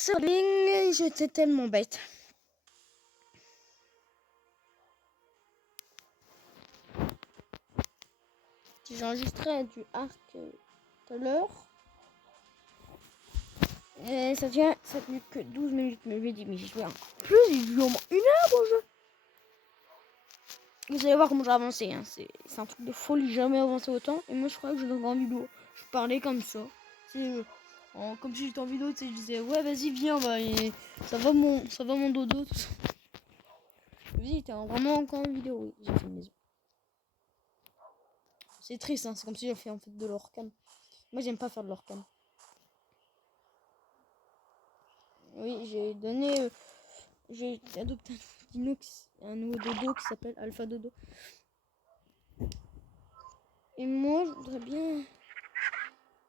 Sterling, j'étais tellement bête. J'ai enregistré du arc tout à l'heure. Et ça tient que 12 minutes, mais je lui ai dit, mais j'ai joué en plus, j'ai joué au moins 1 heure au jeu. Vous allez voir comment j'ai avancé, hein. C'est un truc de folie, jamais avancé autant. Et moi je crois que je suis en vidéo. Je parlais comme ça. Comme si j'étais en vidéo, tu sais, je disais ouais vas-y viens, bah, et ça va mon dodo, tout ça. Je me dis, t'es vraiment encore en vidéo, oui, j'ai fait une maison. C'est triste, hein, c'est comme si j'ai fait en fait de l'orcam. Moi j'aime pas faire de l'orcam. Oui, j'ai adopté un nouveau dodo qui s'appelle Alpha Dodo. Et moi je voudrais bien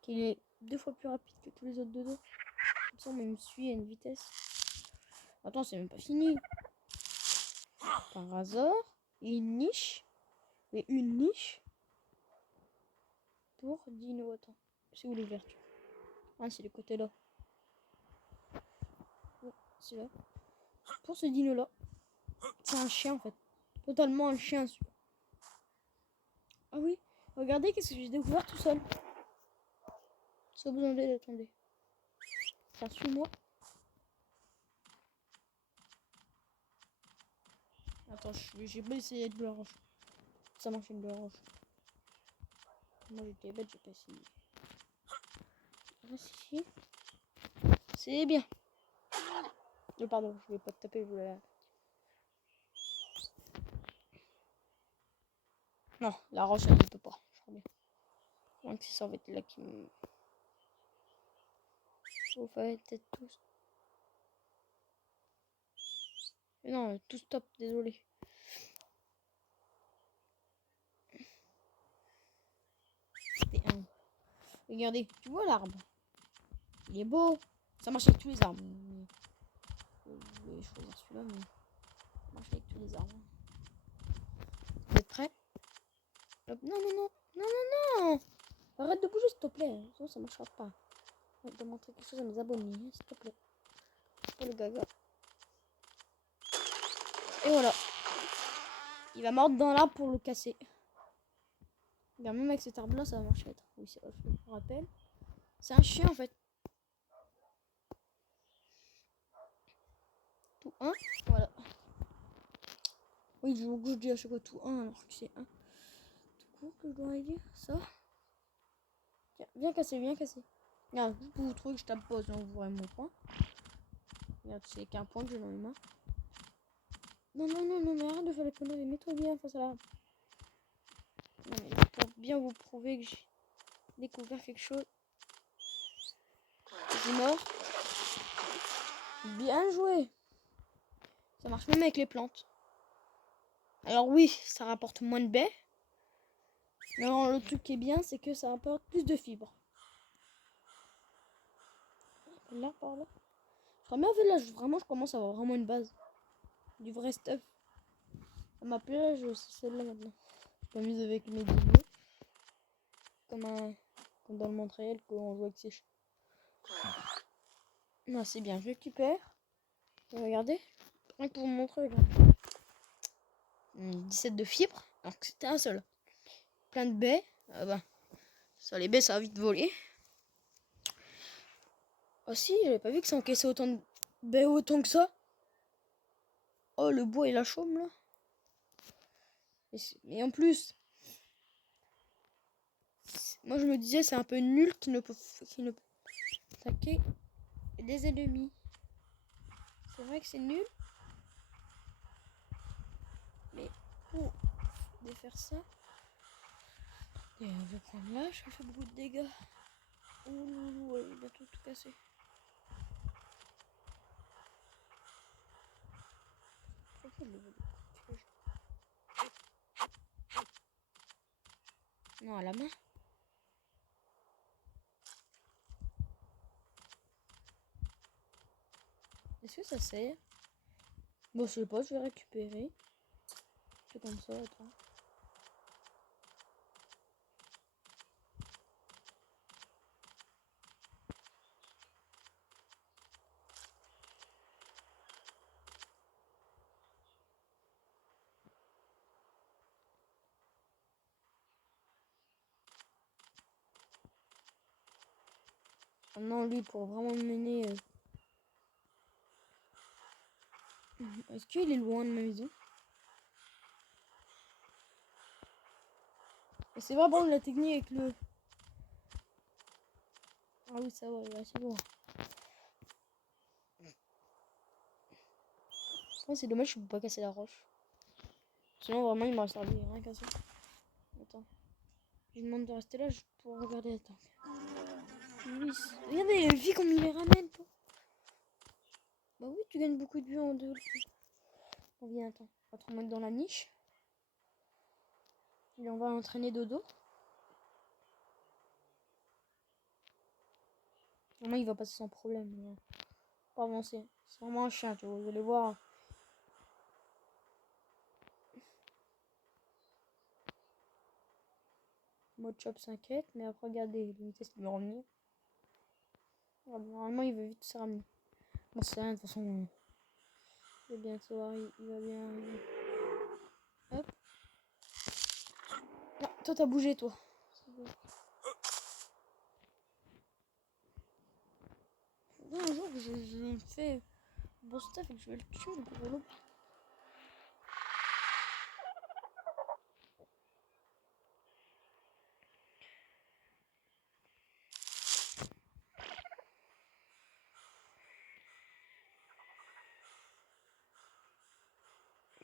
qu'il est 2 fois plus rapide que tous les autres dodos. Comme ça, il me suit à une vitesse. Attends, c'est même pas fini. Par hasard, une niche. Et une niche pour dino. Attends, c'est où l'ouverture? Ah, c'est le côté là. Oh, c'est là. Pour ce dino là. C'est un chien en fait. Totalement un chien celui-là. Ah oui, regardez qu'est-ce que j'ai découvert tout seul. Sans besoin d'aide, attendez. Tiens, suis-moi. Attends, j'ai pas essayé de bleu orange. Ça marche une bleu orange. Moi j'étais bête, j'ai pas essayé. Reste ici. C'est bien. Oh, pardon, je vais pas te taper, je voulais... Non, la roche elle ne peut pas. Je crois bien. Donc ça va être là qui me... Faut faire peut-être tous. Mais non, tout stop, désolé. C'était un. Regardez, tu vois l'arbre? Il est beau. Ça marche avec tous les arbres. Je vais choisir celui-là, mais ça marche avec tous les arbres. Vous êtes prêts? Hop. Non, non, non. Non, non, non. Arrête de bouger, s'il te plaît. Sinon, ça marchera pas. Je vais montrer quelque chose à mes abonnés, s'il te plaît. Oh le gaga. Et voilà. Il va mordre dans l'arbre pour le casser. Bien, même avec cet arbre-là, ça va marcher. Oui, c'est off, je me rappelle. C'est un chien, en fait. Tout 1. Voilà. Oui, je dis à chaque fois tout 1 alors que c'est 1. Tout court que je dois dire. Ça. Tiens, bien cassé, bien cassé. Regarde, vous trouvez que je tape pas, sinon vous verrez mon point. Regarde, c'est qu'un point que je n'en ai marre. Non, non, non, non, mais arrête de faire les conneries. Mets-toi bien face à l'arbre. Non, mais là, pour bien vous prouver que j'ai découvert quelque chose. Je suis mort. Bien joué. Ça marche même avec les plantes. Alors oui, ça rapporte moins de baies. Mais alors, le truc qui est bien, c'est que ça rapporte plus de fibres. Là, par là. Je crois bien, en fait, là, vraiment, je commence à avoir vraiment une base. Du vrai stuff. À ma plage, c'est celle-là maintenant. Je m'amuse avec mes vidéos. Comme dans le Montréal, quand on joue avec ses chiens. Non, c'est bien, je récupère. Regardez. Rien pour vous montrer, regarde. 17 de fibres, alors que c'était un seul. Plein de baies. Ah bah, ça, les baies, ça va vite voler. Oh si, j'avais pas vu que ça encaissait autant de baies autant que ça. Oh, le bois et la chaume, là. Mais en plus, moi je me disais, c'est un peu nul qui ne peut attaquer des ennemis. C'est vrai que c'est nul. Mais pour défaire ça... Et on va prendre là, je fais beaucoup de dégâts. Ouh, elle est bientôt tout cassé. Non, à la main. Est-ce que ça sert? Bon, je sais pas, je vais récupérer. C'est comme ça, attends. Ah non, lui, pour vraiment me mener... Est-ce qu'il est loin de ma maison? Et c'est vraiment la technique avec le... Ah oui, ça va, il est assez loin. Oh, c'est dommage, je peux pas casser la roche. Sinon, vraiment, il m'aurait servi rien qu'à ça. Attends. Je lui demande de rester là pour regarder la tank. Oui, regardez les vies comme il les ramène, toi. Bah oui, tu gagnes beaucoup de vues en deux. On vient, attends. On va te remettre dans la niche. Et on va entraîner Dodo. Normalement, il va passer sans problème. Là. Pas avancer. C'est vraiment un chien, tu vois. Vous allez voir. Mode chop s'inquiète, mais après, regardez, la vitesse lui revenir. Normalement, il va vite se ramener. Bon, c'est rien, de toute façon. Il va bientôt arriver. Il va bien arriver. Hop. Non, toi, t'as bougé, toi. Un jour, je fais bon stuff et que je vais le tuer, le gros loup.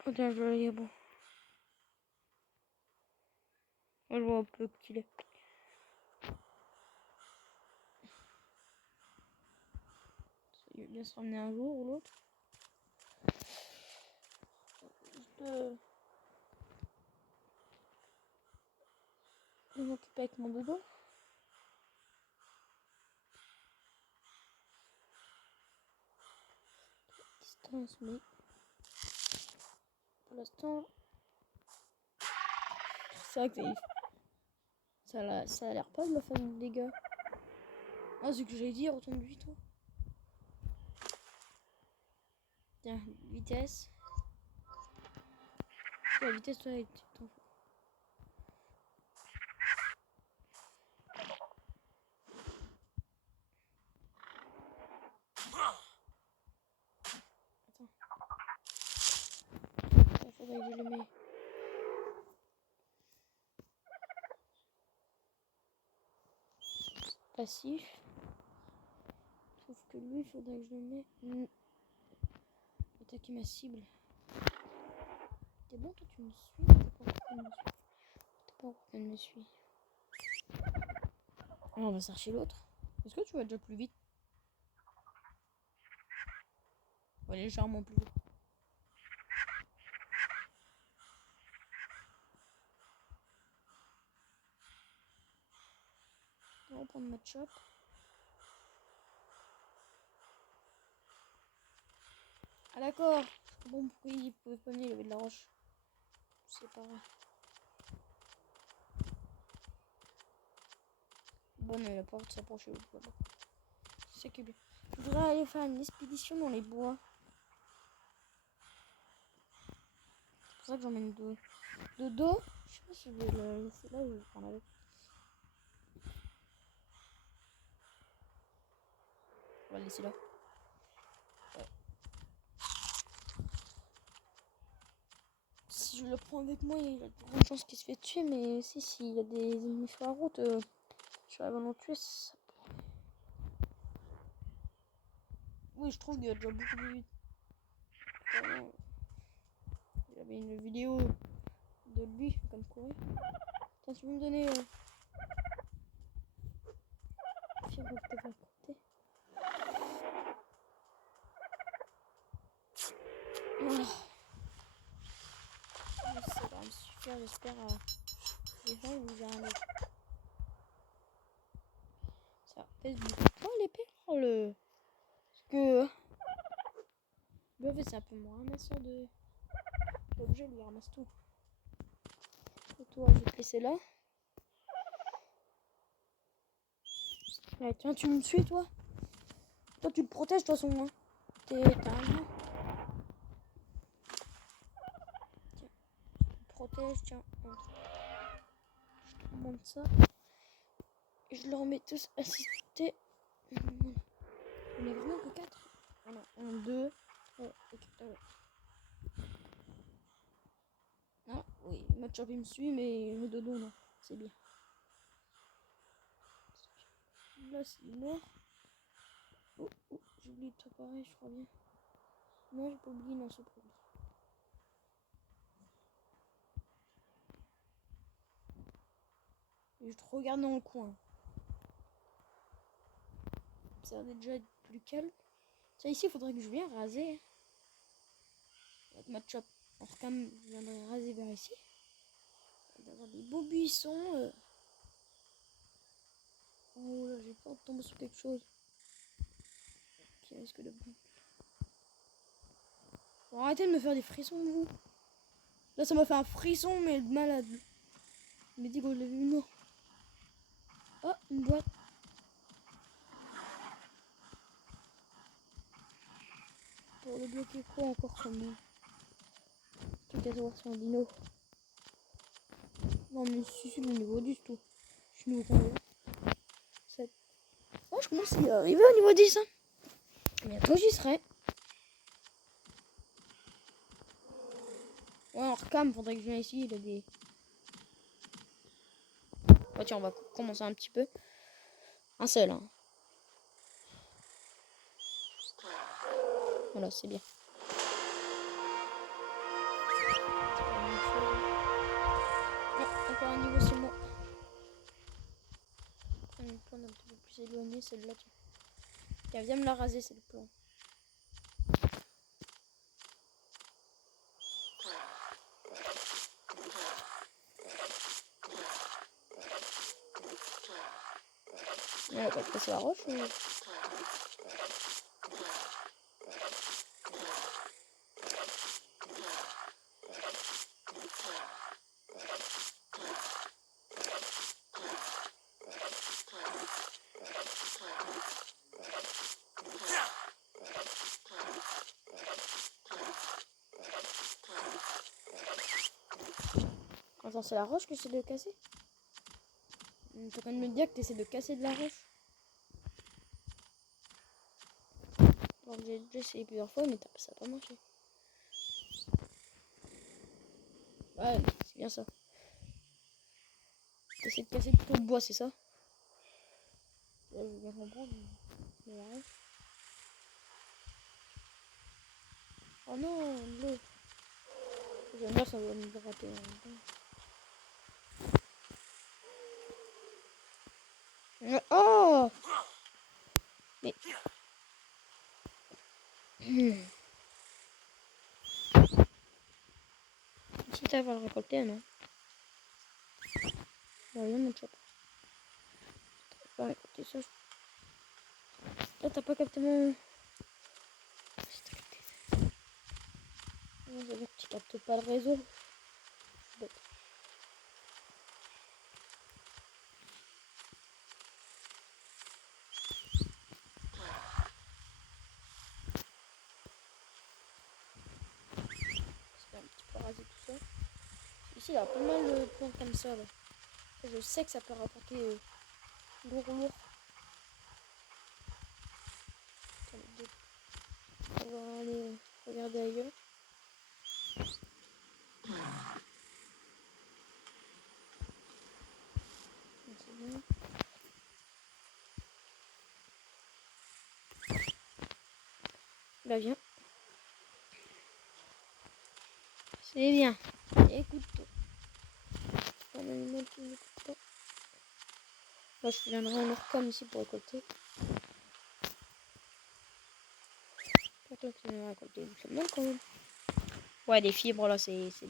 Ok, je vois le bon. Je vois un peu qu'il est. Il va bien se ramener un jour ou l'autre. Juste m'occuper avec mon dodo. Distance, mais pour l'instant, c'est vrai que ça a l'air pas de me faire des dégâts. Ah, c'est ce que j'allais dire, retourne vite, toi. Tiens, vitesse. La vitesse, toi, avec ton... Attends, faudrait que je le mette. Passif. Sauf que lui, il faudrait que je le mette. Attaquer ma cible. T'es bon, toi, tu me suis? T'es pas encore qu'elle me suit. Ah, on va chercher l'autre. Est-ce que tu vas déjà plus vite? Ouais, légèrement plus vite. On va prendre ma chop. Ah d'accord. Bon, pourquoi il pouvait pas venir, il avait de la roche. C'est pas vrai. Bon, mais il a pas de s'approcher au bois. C'est ça qui est bien. Je voudrais aller faire une expédition dans les bois. C'est pour ça que j'emmène Dodo. Je sais pas si je vais le laisser là ou je vais le prendre avec. On va le laisser là. Ouais. Si je le prends avec moi, il y a de grandes chances qu'il se fait tuer. Mais si, s'il y a des ennemis sur la route, je vais vraiment le tuer. Ça... Oui, je trouve qu'il y a déjà beaucoup plus vite. Il y avait une vidéo de lui comme courir. Attends, tu peux me donner... Fibre de t'avoir côté. Voilà. Ça va me suffire, j'espère. Les gens, ils vous arrivent. Ça pèse beaucoup de poids, les perles. Parce que... Le fait, c'est un peu moins ramasseur d'objets, lui, il ramasse tout. Et toi, je vais te laisser là. Ouais, tiens, tu me suis, toi. Toi, tu te protèges, de toute façon. Hein. T'as un nain. Tiens, tu te protèges, tiens. Je te remonte ça. Et je leur mets tous assistés. On est vraiment que 4. Voilà, 1, 2. Oh, ok, ah, oui, Matchup il me suit, mais le dodo non. C'est bien. Là, c'est mort. Oh, oh, j'ai oublié de préparer, je crois bien. Non, j'ai pas oublié, non, c'est pas oublié. Je te regarde dans le coin. Ça va déjà être plus calme. Ça, ici, il faudrait que je vienne raser. Avec Matchup. Alors, comme je viendrai raser vers ici. D'avoir des beaux buissons. Oh là, j'ai peur de tomber sur quelque chose. Qui risque de... Bon, arrêtez de me faire des frissons, vous. Là, ça m'a fait un frisson, mais de malade. Mais dis que je l'ai vu, non. Oh, une boîte. Pour débloquer quoi encore comme bout? Truc à savoir sur un dino. Non, mais si, c'est le niveau 10 tout. Je suis niveau combien? 7. Oh, je commence à y arriver au niveau 10. Hein. Bientôt, j'y serai. Ouais, alors, Cam, faudrait que je vienne ici. Il a des. Oh, tiens, on va commencer un petit peu. Un seul, hein. Voilà, c'est bien. Oh, encore un niveau sur moi. Une plante un petit peu plus éloignée, celle-là. Tiens, viens me la raser, c'est le plan. Elle va passer la roche ou... Attends, c'est la roche que j'essaie de casser? T'es en train de me dire que t'essaies de casser de la roche? Bon, j'ai déjà essayé plusieurs fois, mais ça n'a pas marché. Ouais, c'est bien ça. T'essaies de casser plutôt le bois, c'est ça? Là, je veux bien comprendre, mais ouais. Oh non, l'eau. J'aime bien, ça va me gratter en même temps. Oh! Mais... Si t'arrives à le récolter, non? Bah, rien, mon chat. T'as pas récolté ça. Là, t'as pas capté mon... Si t'as capté ça. Non, ça veut dire que tu captes pas le réseau. Bête. C'est un petit peu rasé tout ça. Ici, il y a pas mal de plantes comme ça, là. Je sais que ça peut rapporter lourd. On va aller regarder ailleurs. C'est bien. Là, viens. C'est bien. Écoute-toi. Un animal qui n'écoute pas. Moi, je viendrai en Orcam ici pour récolter. Pas toi qui viens récolter. C'est bien quand même. Ouais, des fibres là, c'est bien.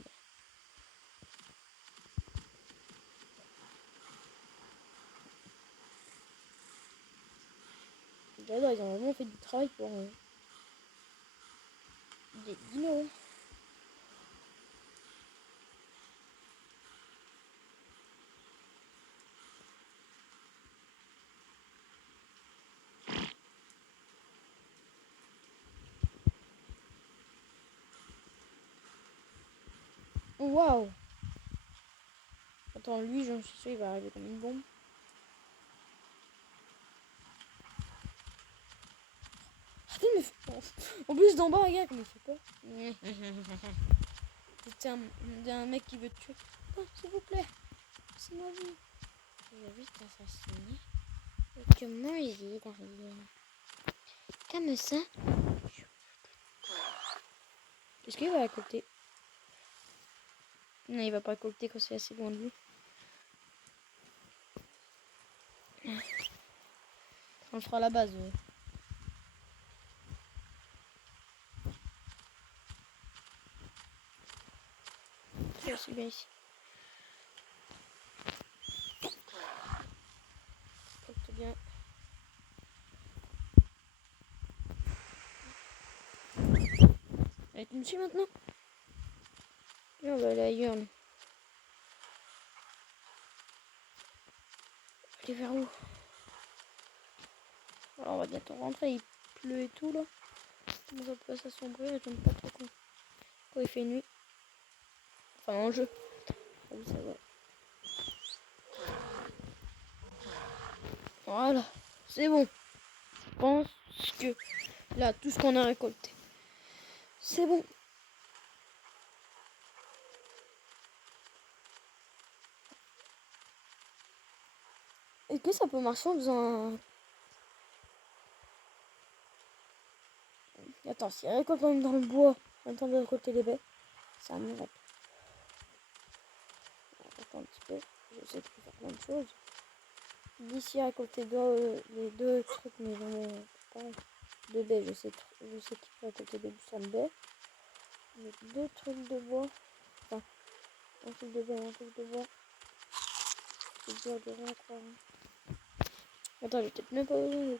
J'adore, ils ont vraiment fait du travail pour des dinos. Waouh! Attends, lui, j'en suis sûr, il va arriver comme une bombe. Arrêtez de me faire... En plus d'en bas, regarde comme il fait peur. C'est un mec qui veut te tuer. Oh, s'il vous plaît. C'est ma vie. Je vais vite t'assassiner. Et que manger derrière. Comme ça. Est-ce qu'il va récolter? Non, il va pas récolter quand c'est assez loin de lui. On le fera à la base. C'est aussi bien ici. Récolte bien. Allez, tu me suis maintenant? Et on va aller ailleurs. Aller vers où? Alors, on va bientôt rentrer, il pleut et tout là. Comment ça peut s'assombrir? J'aime pas trop quand il fait nuit. Enfin, en jeu. Ah oui, ça va. Voilà, c'est bon. Je pense que là, tout ce qu'on a récolté, c'est bon. Est-ce que ça peut marcher en faisant un... Attends, si elle récolte même dans le bois, en même temps de récolter les baies, c'est un miracle. Attends un petit peu, je sais qu'il faut faire plein de choses. D'ici à récolter les deux trucs, mais vraiment pas deux baies, je sais qu'il faut récolter des buissons de baies. Les deux trucs de bois, enfin, un truc de baies, un truc de bois. C'est dur de rien croire. Attends, j'ai peut-être même pas besoin de...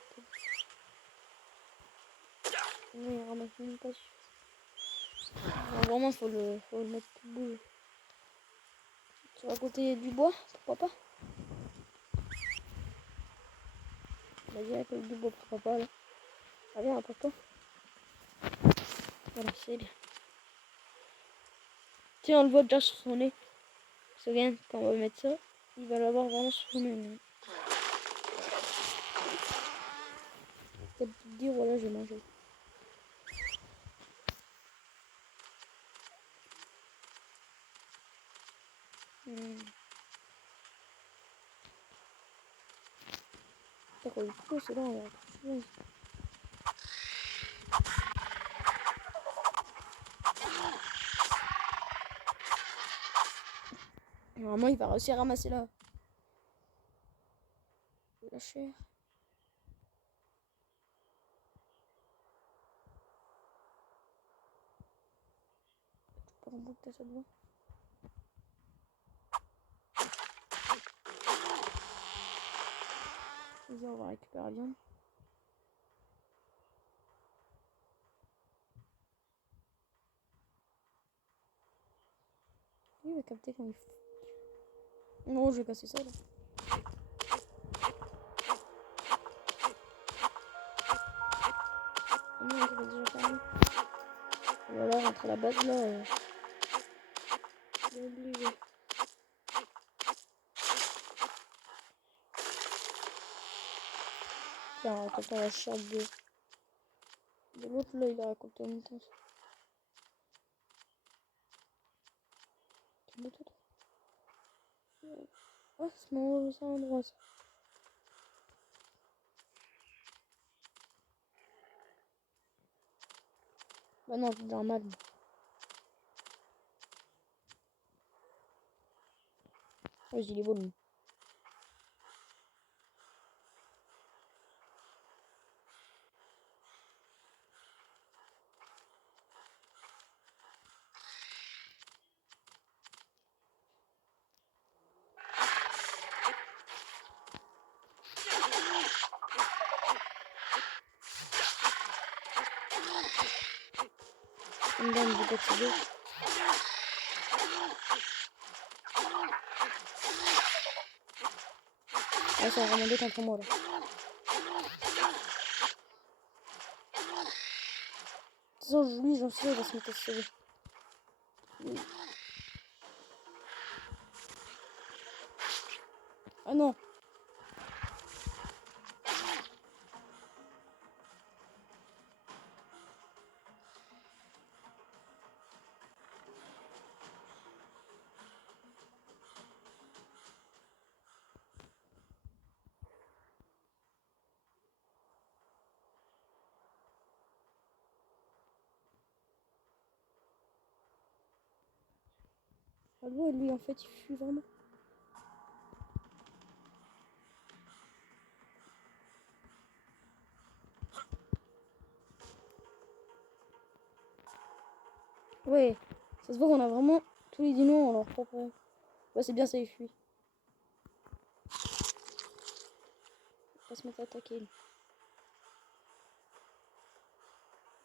Non, il ramasse même pas. Non, vraiment, faut le mettre tout bout. Tu vas côté du bois, pourquoi pas? Vas-y, avec du bois, pourquoi pas là. Allez, apporte-toi. Voilà, c'est bien. Tiens, on le voit déjà sur son nez. Se souvient, quand on va mettre ça, il va l'avoir vraiment sur son nez. Peut-être dire, voilà, j'ai mangé. D'accord, il faut, c'est là, on va trouver. Normalement, il va réussir à ramasser la chair. Tu peux remonter ça devant. Vas-y, on va récupérer la viande. Il va capter quand il faut. Non, je vais casser ça là. Ah non, j'avais déjà fermé. Voilà, rentrer à la base là. J'ai oublié. Tiens, récoltant la chair de l'autre là, il a récolté en même temps. Ah, c'est mon endroit ça. Bah non, c'est normal. Vas-y, il est bon. Une dame de fatigué. Ah, ça va vraiment deux contre moi là. De toute façon, lui, j'en sais, il va se mettre à se sauver. Ah non. Ah, lui, en fait, il fuit vraiment. Ouais, ça se voit qu'on a vraiment tous les dinos en leur propre. Ouais, c'est bien, ça, il fuit. On va se mettre à attaquer. Lui.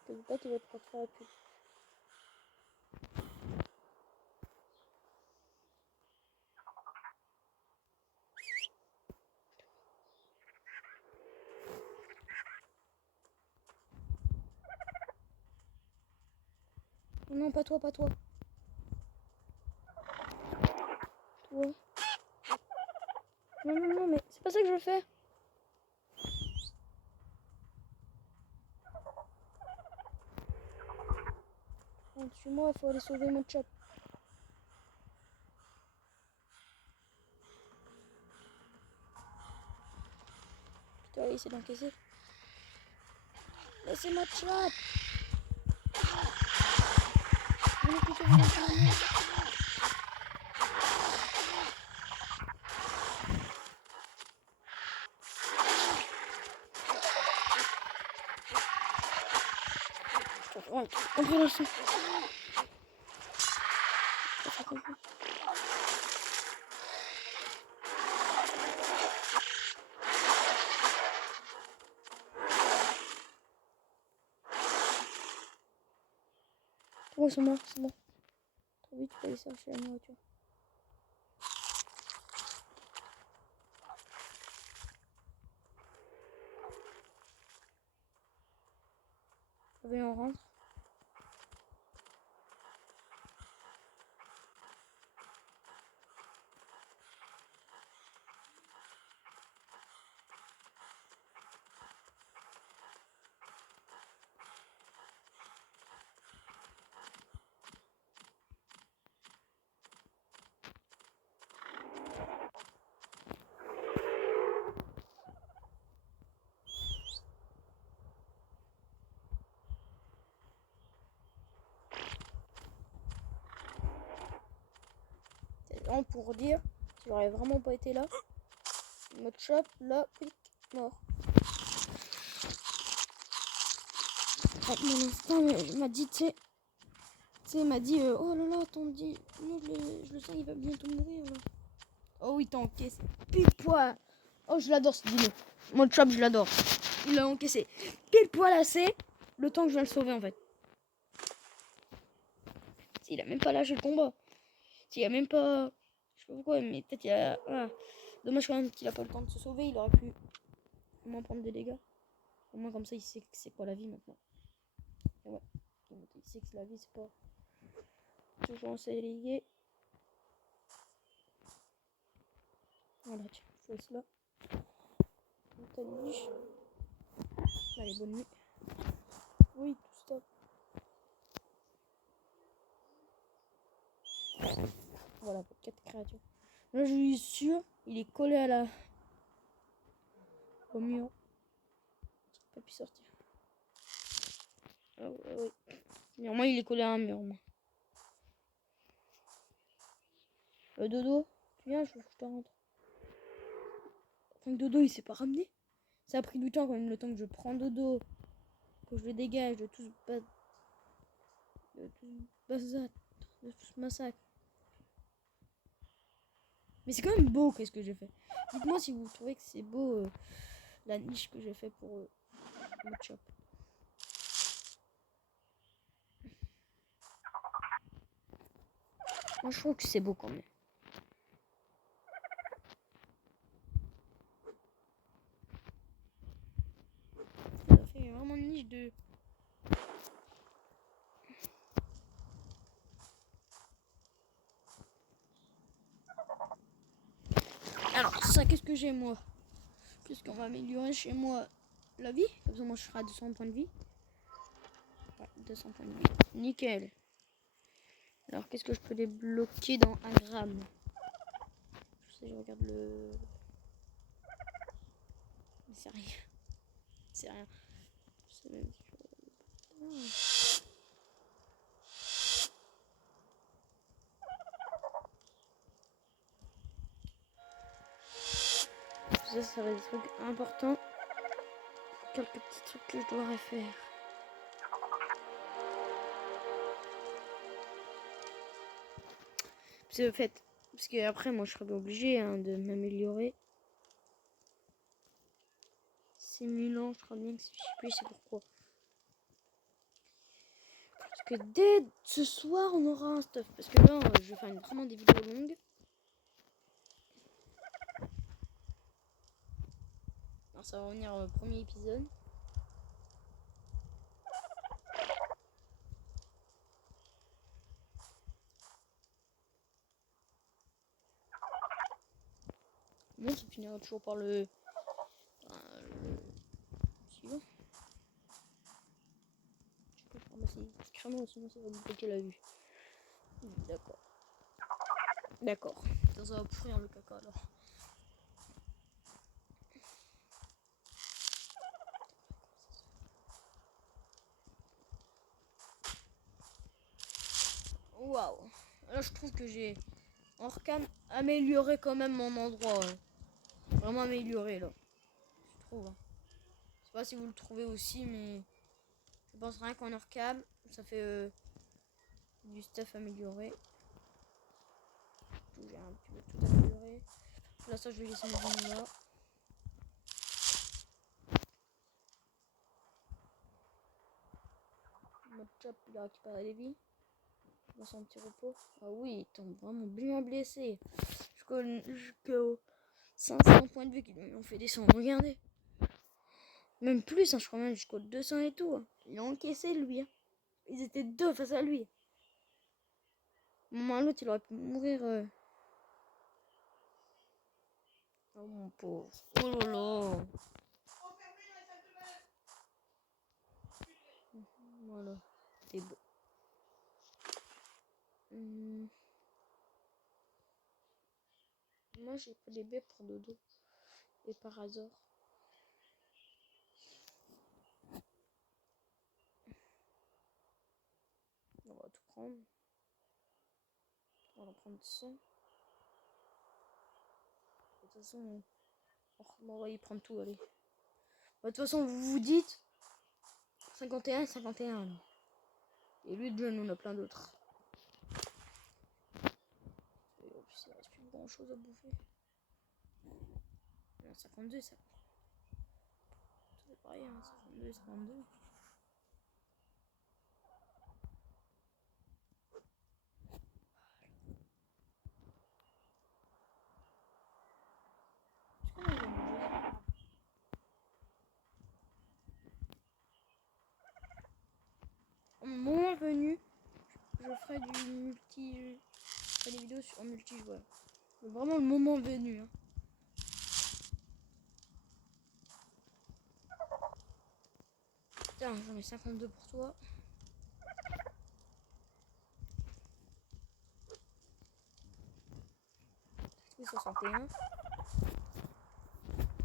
Que du il va te faire la pub. Non, pas toi, pas toi. Toi. Non, non, non, mais c'est pas ça que je veux faire. Suis-moi, il faut aller sauver mon chat. Putain, il essaie d'encaisser. Laissez-moi chat. Venez plutôt, venez sur la main. Ouais, on peut lâcher. Oh, c'est mort, c'est bon. Trop vite, tu peux aller chercher la nourriture. Allez, on rentre. C'est vraiment pour dire, si j'aurais vraiment pas été là, mode shop, là, clic, mort. Avec mon instinct m'a dit, tu sais, m'a dit, oh là là, je le sens, il va bientôt mourir là. Oh oui, t'as encaissé. Pile poil. Oh, je l'adore ce dino. Mon chop, je l'adore. Il l'a encaissé. Pile poil assez. Le temps que je viens le sauver en fait. Il a même pas lâché le combat. Il a même pas. Je sais pas pourquoi, mais peut-être il a. Ah. Dommage quand même qu'il a pas le temps de se sauver. Il aurait pu au moins prendre des dégâts. Au moins comme ça, il sait que c'est quoi la vie maintenant. Et ouais. Il sait que la vie, c'est pas. Toujours en lié. Voilà, tiens, je laisse là. T'as une niche. Allez, bonne nuit. Oui, tout stop. Voilà, 4 créatures. Là, je suis sûr, il est collé à la... au mur. Il n'a pas pu sortir. Ah oui. Mais au moins, il est collé à un mur. Moi. Dodo, tu viens, je te rentre. Enfin, Dodo, il s'est pas ramené. Ça a pris du temps quand même, le temps que je prends Dodo. Que je le dégage de tout ce bazar, de tout ce massacre. Mais c'est quand même beau, qu'est-ce que j'ai fait. Dites-moi si vous trouvez que c'est beau, la niche que j'ai fait pour le chop. Moi, je trouve que c'est beau quand même. Ça fait vraiment une niche de... Alors, ça, qu'est-ce que j'ai, moi? Puisqu'on va améliorer chez moi la vie. Comme ça, moi, je serai à 200 points de vie. Ouais, 200 points de vie. Nickel. Alors, qu'est-ce que je peux débloquer dans un gramme? Je sais, je regarde le... Mais c'est rien. C'est rien. Je sais même si je... ça, ça va être des trucs importants. Quelques petits trucs que je dois refaire. C'est le fait, parce que après moi je serais obligé de m'améliorer. Simulant, je crois bien que je sais plus c'est pourquoi. Parce que dès ce soir on aura un stuff. Parce que là je vais faire vraiment des vidéos longues. Alors ça va revenir au premier épisode. Bon, ça finira toujours par le suivant. Je peux ramasser discrètement, sinon ça va me bloquer la vue. D'accord. D'accord. Ça va pourrir le caca alors. Waouh. Là je trouve que j'ai hors cam amélioré quand même mon endroit. Ouais. Vraiment amélioré là. Je trouve. Hein. Je sais pas si vous le trouvez aussi, mais je pense rien qu'en hors cam, ça fait du stuff amélioré. J'ai un petit peu tout amélioré. Là ça je vais laisser mes vidéos là. Mode chop, il a récupéré les vies. Dans son petit repos. Ah oui, il tombe vraiment bien blessé. Jusqu'aux 500 points de vie qu'ils lui ont fait descendre. Regardez. Même plus, hein, je crois même jusqu'aux 200 et tout. Hein. Il a encaissé lui. Hein. Ils étaient deux face à lui. Moment l'autre, il aurait pu mourir. Oh mon pauvre. Oh là là. Voilà. C'est beau. Moi, j'ai pris des baies pour dodo. Et par hasard. On va tout prendre. On va en prendre 100. De toute façon, on va y prendre tout, allez. De toute façon, vous vous dites 51, 51. Là. Et lui, de on a plein d'autres. Et en plus, il reste plus grand chose à bouffer. 52, ça. C'est pareil, hein, 52, 52. Au moment venu, je ferai du multi. Je ferai des vidéos en multijoueur. Vraiment le moment venu. Hein. Putain, j'en ai 52 pour toi. Oui, 61.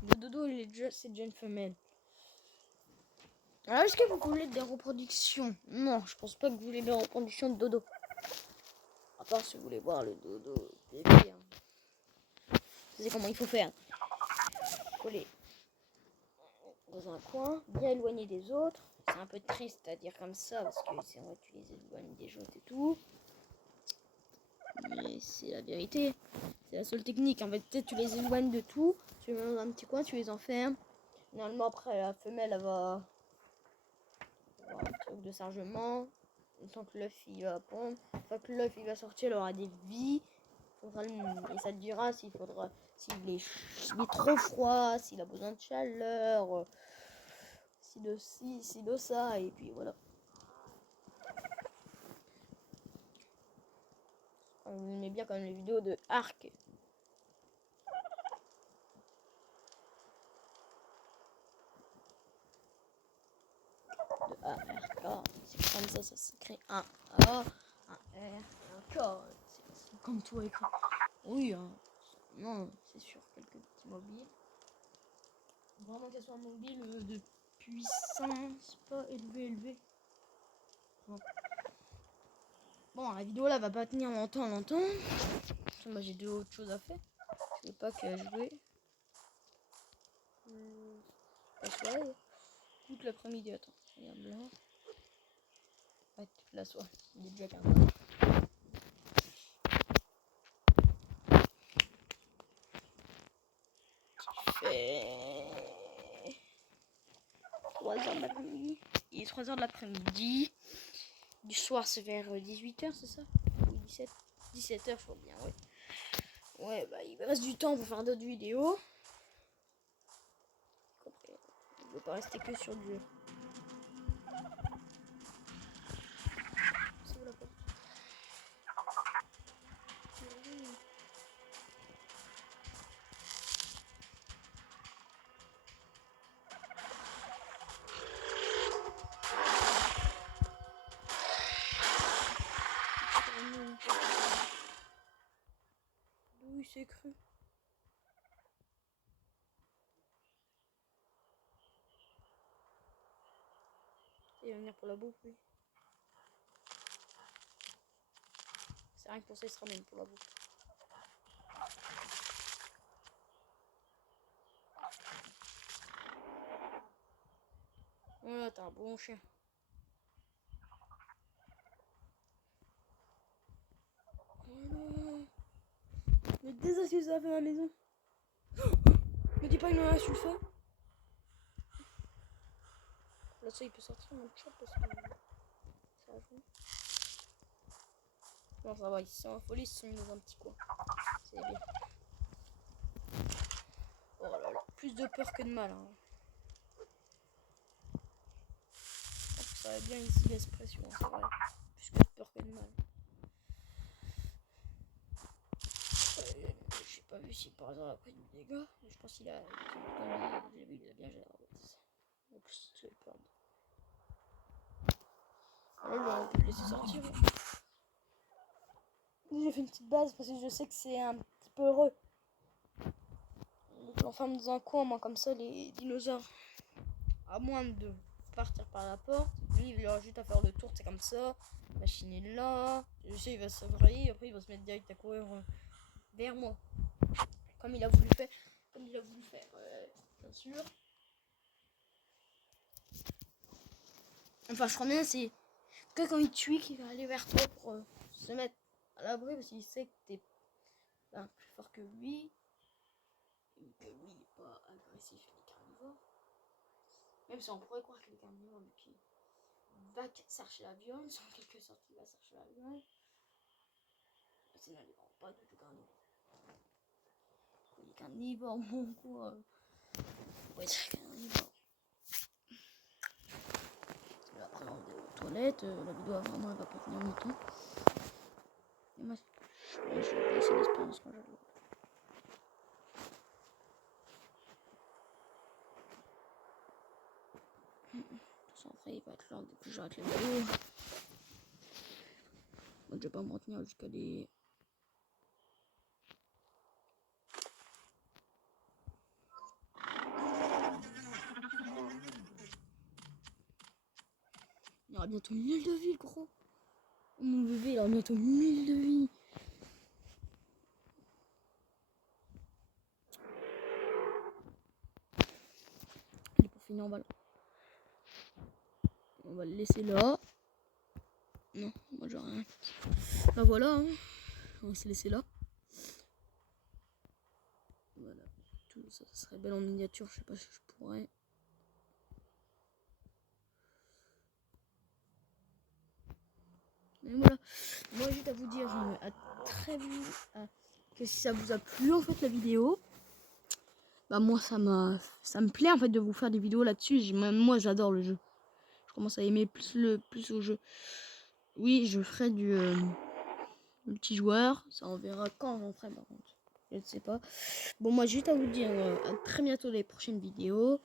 Le dodo, il est déjà, c'est déjà une femelle. Alors, est-ce que vous voulez des reproductions? Non, je pense pas que vous voulez des reproductions de dodo. À part si vous voulez voir le dodo bébé. Hein. Vous savez comment il faut faire. Coller dans un coin, bien éloigné des autres. C'est un peu triste à dire comme ça parce que c'est vrai que tu les éloignes des autres et tout. Mais c'est la vérité. C'est la seule technique. En fait, peut-être tu les éloignes de tout. Tu les mets dans un petit coin, tu les enfermes. Normalement, après, la femelle, elle va avoir un truc de chargement. Tant que l'œuf il va pondre, une fois que l'œuf il va sortir, elle aura des vies. Et ça te dira s'il faudra, s'il est trop froid, s'il a besoin de chaleur, si de ci, si de ça, et puis voilà. Vous aimez bien quand même les vidéos de Ark. De A-R-K. C'est comme ça s'écrit un A, un R, un K. C'est comme tout écrit. Oui, hein. Non, c'est sur quelques petits mobiles. Vraiment qu'elle soit mobile de puissance pas élevé. Bon, la vidéo là va pas tenir longtemps. Moi j'ai deux autres choses à faire. Je veux pas qu'à jouer. La soirée. Toute l'après-midi, attends. Regarde là. Ouais, toute la soirée. Il est déjà 15h. Fait 3h de l'après-midi. Il est 3h de l'après-midi. Du soir, c'est vers 18h, c'est ça? Oui, 17h, je crois bien, ouais. Ouais, bah il me reste du temps pour faire d'autres vidéos. Je veux pas rester que sur du jeu. C'est où la porte? D'où il s'est cru? Il va venir pour la bouffe, lui. C'est rien que pour ça, il se ramène pour la bouffe. Ouais, t'es un bon chien. Oh, le désastre que ça a fait à la maison. Me dis pas qu'il en a su le faire. Là, ça, il peut sortir mon chat parce que ça a joué. Non, ça va, ils sont en folie, ils se sont mis dans un petit coin. C'est bien. Oh là là, plus de peur que de mal. Hein. Ça va bien ici l'expression, c'est vrai. Plus de peur que de mal. J'ai pas vu si par hasard il a pris du dégât, mais je pense qu'il a. J'ai vu, il a bien géré la bête. En plus, je vais perdre. Alors là, on peut le laisser sortir. J'ai fait une petite base parce que je sais que c'est un petit peu heureux. Donc l'enferme dans un coin, moi, comme ça, les dinosaures. À moins de partir par la porte, lui, il aura juste à faire le tour, c'est comme ça. La machine est là. Je sais, il va s'abrayer, après, il va se mettre direct à courir vers moi. Comme il a voulu faire. Bien sûr. Enfin, je crois bien, c'est que quand il te tue, qu'il va aller vers toi pour se mettre à l'abri parce qu'il sait que t'es plus fort que lui. Et que lui, il n'est pas agressif, il est carnivore. Même si on pourrait croire qu'il est carnivore, mais qu'il va chercher la viande, en quelque sorte, il va chercher la viande. Mais sinon, il ne prend pas du tout carnivore. Il est carnivore, mon quoi. Ouais, c'est carnivore. Après, on est aux toilettes, la vidéo vraiment elle va pas tenir longtemps. Et moi, je vais essayer l'expérience quand je vais. De toute façon, après, il va être l'heure dès que j'arrête la vidéo. Moi, je vais pas me retenir jusqu'à des. Il aura bientôt 1000 de vie, gros. Mon bébé, il aura bientôt 1000 de vie. Et pour finir, on va le laisser là. Non, moi j'ai rien. Bah voilà, hein. On va se laisser là. Voilà, tout ça, ça serait belle en miniature, je sais pas si je pourrais. Et voilà, moi juste à vous dire à très vite que si ça vous a plu en fait la vidéo, bah moi ça me plaît en fait de vous faire des vidéos là-dessus. Moi j'adore le jeu, je commence à aimer plus au jeu. Oui, je ferai du multijoueur, ça on verra quand j'en ferai par contre, je ne sais pas. Bon, moi juste à vous dire à très bientôt les prochaines vidéos.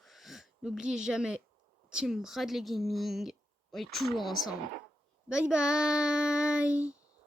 N'oubliez jamais Team Bradley Gaming, on est toujours ensemble. Bye bye.